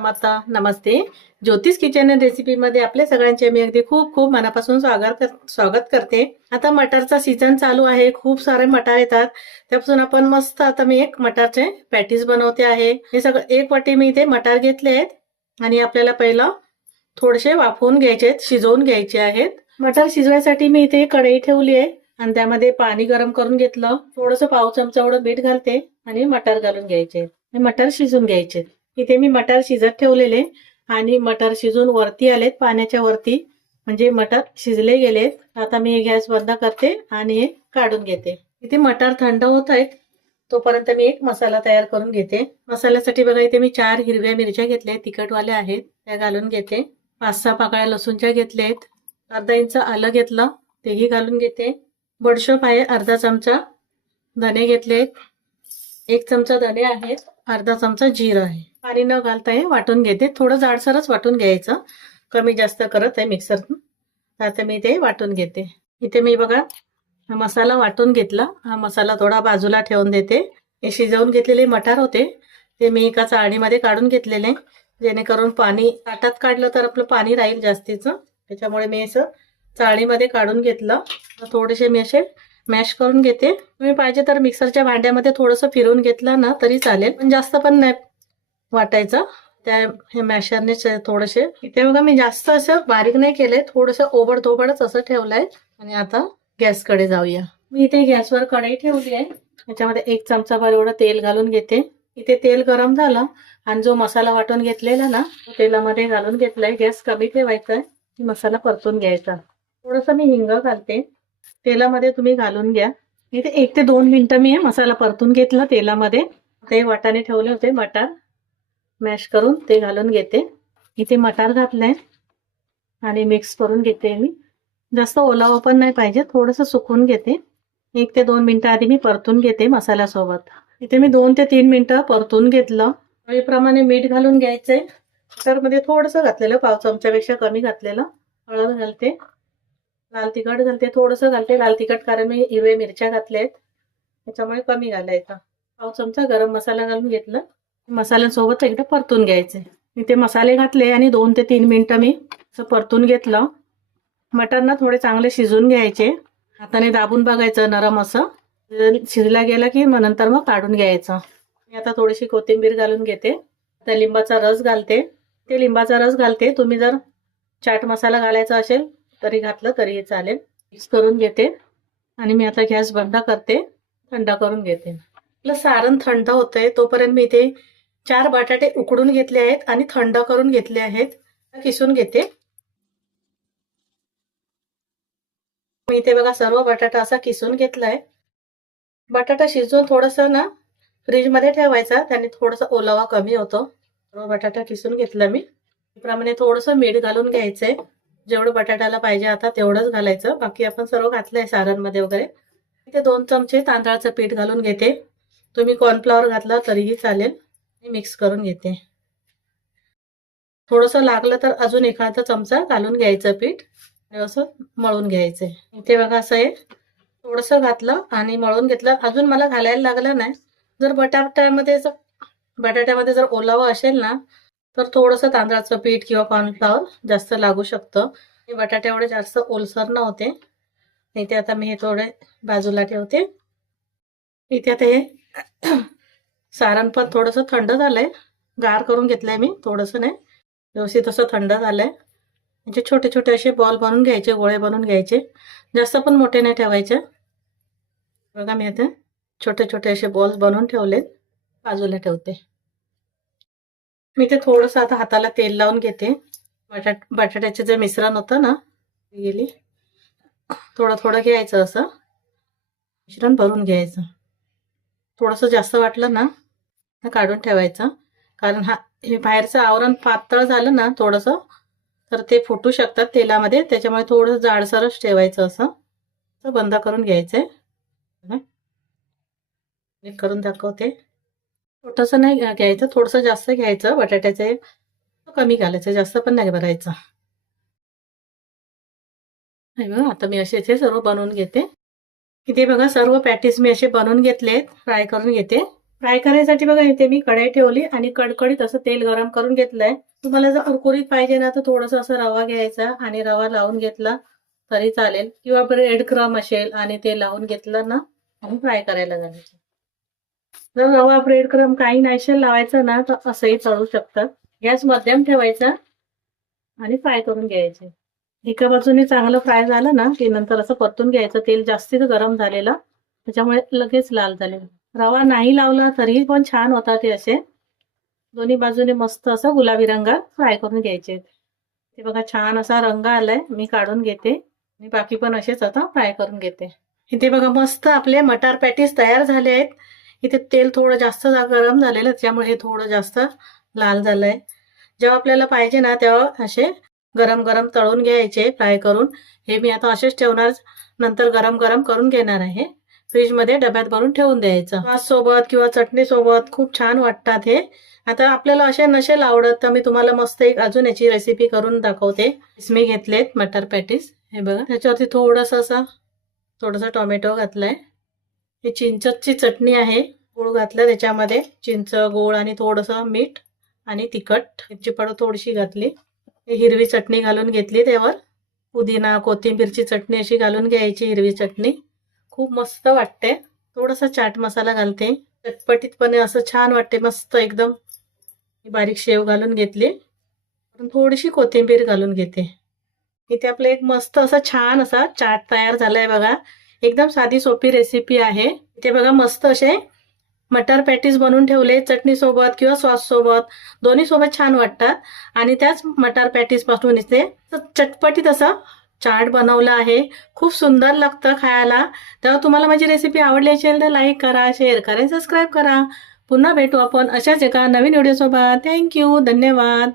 माता नमस्ते. ज्योतिष किचन रेसिपीमध्ये आपल्या सगळ्यांचे मी अगदी खूप खूप मनापासून स्वागत कर- स्वागत करते. आता मटारचा सीझन चालू आहे. खूप सारे मटार येतात. त्यापासून आपण मस्त आता मी एक मटारचे पॅटीस बनवते आहे. हे सगळं एक वाटी मी इथे मटार घेतले आहेत. आणि आपल्याला पहिलं थोडेसे वाफवून घ्यायचे आहेत शिजवून घ्यायचे आहेत. मटार शिजवायसाठी मी इथे कढई ठेवली आहे. आणि त्यामध्ये पाणी गरम करून घेतलं. थोडंसं पाव चमचा एवढं मीठ घालते. आणि मटार घालून घ्यायचे मटार शिजून घ्यायचे इथे मी मटार शिजत ठेवलेले आणि मटार शिजून वरती आलेत पाण्याच्या वरती. म्हणजे मटार शिजले गेलेत. आता मी हे गॅस बंद करते आणि हे काढून घेते. इथे मटार थंड होत आहेत. तोपर्यंत मी एक मसाला तयार करून घेते. मसाल्यासाठी बघा इथे मी चार हिरव्या मिरच्या घेतल्या तिखटवाल्या आहेत. त्या घालून घेते. पाच सहा पाकळ्या लसूणच्या घेतलेत अर्धा इंच आलं घेतलं तेही घालून घेते. बडशोप आहे अर्धा चमचा धने घेतलेत एक चमचा धने आहेत अर्धा चमचा जिरं आहे. पाणी न घालता हे वाटून घेते. थोडं जाडसरच वाटून घ्यायचं. कमी जास्त करत आहे मिक्सर आता मी ते वाटून घेते. इथे मी बघा हा मसाला वाटून घेतला. हा मसाला थोडा बाजूला ठेवून देते. हे शिजवून घेतलेले मटार होते. ते मी एका चाळणीमध्ये काढून घेतलेले. जेणेकरून पाणी ताटात काढलं तर आपलं पाणी राहील जास्तीचं. त्याच्यामुळे मी असं चाळणीमध्ये काढून घेतलं. थोडेसे मी असे मॅश करून घेते. तुम्ही पाहिजे तर मिक्सरच्या भांड्यामध्ये थोडंसं फिरवून घेतलं ना तरी चालेल. पण जास्त पण नाही. वाटायचं. त्या हे मॅशरने थोडेसे इथे बघा मी जास्त असं बारीक नाही केलंय थोडंसं ओबडधोबडच असं ठेवलंय. आणि आता गॅसकडे जाऊया. मी इथे गॅसवर कढई ठेवली आहे. त्याच्यामध्ये एक चमचा भर एवढं तेल घालून घेते. इथे तेल गरम झालं आणि जो मसाला वाटून घेतलेला ना तेलामध्ये घालून घेतलाय. गॅस कमी ठेवायचा आहे मसाला परतून घ्यायचा. थोडंसं मी हिंग घालते. तेलामध्ये तुम्ही घालून घ्या. इथे एक ते दोन मिनिटं मी मसाला परतून घेतला तेलामध्ये. ते वाटाणे ठेवले होते मटार. मॅश करून ते घालून घेते. इथे मटार घातलंय. आणि मिक्स करून घेते मी. जास्त ओलावा पण नाही पाहिजे. थोडंसं सुकून घेते. एक ते दोन मिनटं आधी मी परतून घेते मसाल्यासोबत. इथे मी दोन ते तीन मिनटं परतून घेतलं. प्रमाणे मीठ घालून घ्यायचंय. मध्ये थोडंसं घातलेलं पाव चमच्यापेक्षा कमी घातलेलं. हळद घालते. लाल तिखट घालते. थोडंसं घालते. लाल तिखट कारण मी हिरव्या मिरच्या घातल्या आहेत त्याच्यामुळे कमी घालायचं. पाव चमचा गरम मसाला घालून घेतलं. मसाल्यांसोबत एकदा परतून घ्यायचे. मी ते मसाले घातले आणि दोन ते तीन मिनिटं मी असं परतून घेतलं. मटरना थोडे चांगले शिजून घ्यायचे. हाताने दाबून बघायचं नरम असं. शिजला गेला की मग नंतर मग काढून घ्यायचं. मी आता थोडीशी कोथिंबीर घालून घेते. आता लिंबाचा रस घालते. ते लिंबाचा रस घालते. तुम्ही जर चाट मसाला घालायचा असेल तरी घातलं तरीही चालेल. मिक्स करून घेते. आणि मी आता गॅस बंद करते. थंड करून घेते. आपलं सारण थंड होतंय. तोपर्यंत मी इथे चार बटाटे उकडून घेतले आहेत आणि थंड करून घेतले आहेत. किसून घेते. मी इथे बघा सर्व बटाटा असा किसून घेतलाय. बटाटा शिजवून थोडंसं ना फ्रीजमध्ये ठेवायचा त्याने थोडंसं ओलावा कमी होतो. सर्व बटाटा किसून घेतला मी. त्याप्रमाणे थोडंसं मीठ घालून घ्यायचंय जेवढं बटाट्याला पाहिजे आता तेवढंच घालायचं. बाकी आपण सर्व घातलंय सारणमध्ये वगैरे. इथे दोन चमचे तांदळाचं पीठ घालून घेते. तुम्ही कॉर्नफ्लॉवर घातला तरीही चालेल. मिक्स करून घेते. थोडंसं लागलं तर अजून एखादा चमचा घालून घ्यायचं पीठ. असं मळून घ्यायचं. इथे बघा असं आहे. थोडंसं घातलं आणि मळून घेतलं. अजून मला घालायला लागलं नाही. जर बटाट्यामध्ये बटाट्यामध्ये जर ओलावा असेल ना तर थोडंसं तांदळाचं पीठ किंवा कॉर्नफ्लॉवर जास्त लागू शकतं. हे बटाट्या एवढे जास्त ओलसर नव्हते. इथे आता मी हे थोडे बाजूला ठेवते. इथे आता हे सारण पण थोडंसं थंड झालंय. गार करून घेतलंय मी थोडंसं नाही. व्यवस्थित असं थंड झालंय. म्हणजे छोटे छोटे असे बॉल बनवून घ्यायचे गोळे बनवून घ्यायचे. जास्त पण मोठे नाही ठेवायचे. बघा मी आता छोटे छोटे असे बॉल्स बनवून ठेवलेत. बाजूला ठेवते. मी ते थोडंसं आता हाताला तेल लावून घेते. बटाट बटाट्याचे जे मिश्रण होतं ना गेली. थोडं थोडं घ्यायचं असं. मिश्रण भरून घ्यायचं. थोडंसं जास्त वाटलं ना काढून ठेवायचं. कारण हा हे बाहेरचं आवरण पातळ झालं ना थोडंसं तर ते फुटू शकतात तेलामध्ये. त्याच्यामुळे थोडं जाडसरच ठेवायचं असं. तर बंद करून घ्यायचंय करून दाखवते. छोटंसं नाही घ्यायचं थोडंसं जास्त घ्यायचं. बटाट्याचे कमी घालायचं जास्त पण नाही भरायचं आता मी असे इथे सर्व बनवून घेते. इथे बघा सर्व पॅटीस मी असे बनवून घेतलेत. फ्राय करून घेते. फ्राय करायसाठी बघा इथे मी कढई ठेवली आणि कडकडीत असं तेल गरम करून घेतलंय. तुम्हाला जर कुरकुरीत पाहिजे ना तर थोडस असं रवा घ्यायचा आणि रवा लावून घेतला तरी चालेल. किंवा ब्रेड क्रम असेल आणि ते लावून घेतलं ना आणि फ्राय करायला घालायचं जर रवा ब्रेड क्रम काही नाही असेल लावायचं ना तर असंही तळू शकतं. गॅस मध्यम ठेवायचा आणि फ्राय करून घ्यायचे. एका बाजूने चांगलं फ्राय झालं ना की नंतर असं परतून घ्यायचं. तेल जास्तीच गरम झालेलं त्याच्यामुळे लगेच लाल झालेलं. रवा नाही लावला तरीही पण छान होता ते असे. दोन्ही बाजूने मस्त असं गुलाबी रंगात फ्राय करून घ्यायचे. ते बघा छान असा रंग आलाय मी काढून घेते. आणि बाकी पण असेच आता फ्राय करून घेते. इथे बघा मस्त आपले मटार पॅटीस तयार झाले आहेत. इथे तेल थोडं जास्त जा- गरम झालेलं त्यामुळे हे थोडं जास्त लाल झालंय. जेव्हा आपल्याला पाहिजे ना तेव्हा असे गरम गरम तळून घ्यायचे फ्राय करून. हे मी आता असेच ठेवणार नंतर गरम गरम करून घेणार आहे. फ्रीजमध्ये डब्यात भरून ठेवून द्यायचं. भात सोबत किंवा चटणी सोबत खूप छान वाटतात हे. आता आपल्याला असे नसेल आवडत तर मी तुम्हाला मस्त एक अजून याची रेसिपी करून दाखवते. मी घेतलेत मटर पॅटीस हे बघा. त्याच्यावरती थोडस असं थोडस टोमॅटो घातलाय. ही चिंचची चटणी आहे. गूळ घातलं त्याच्यामध्ये. चिंच गोळ आणि थोडस मीठ आणि तिखट. मिरची थोडीशी घातली. हिरवी चटणी घालून घेतली त्यावर. पुदिना कोथिंबीरची चटणी अशी घालून घ्यायची हिरवी चटणी. खूप मस्त वाटते. थोडासा चाट मसाला घालते. चटपटीतपणे असं छान वाटते. मस्त एकदम. बारीक शेव घालून घेतली. थोडीशी कोथिंबीर घालून घेते. इथे आपलं एक मस्त असा छान असा चाट तयार झालाय बघा. एकदम साधी सोपी रेसिपी आहे. इथे बघा मस्त असे मटर पॅटीस बनवून ठेवले. चटणी सोबत किंवा सॉस सोबत. दोन्ही सोबत छान वाटतात. आणि त्याच मटार पॅटीसपासून इथे चटपटीत असं चाट बनवलं आहे. खूप सुंदर लागतं खायला. तेव्हा तुम्हाला माझी रेसिपी आवडली असेल तर लाईक करा शेअर करा सबस्क्राईब करा. पुन्हा भेटू आपण अशाच एका नवीन व्हिडिओसोबत थँक्यू धन्यवाद.